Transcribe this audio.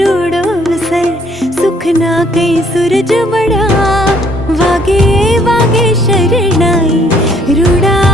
रूड़ो sir सुख ना कई सूरज मड़ा वागे वागे शरणाई रूड़ा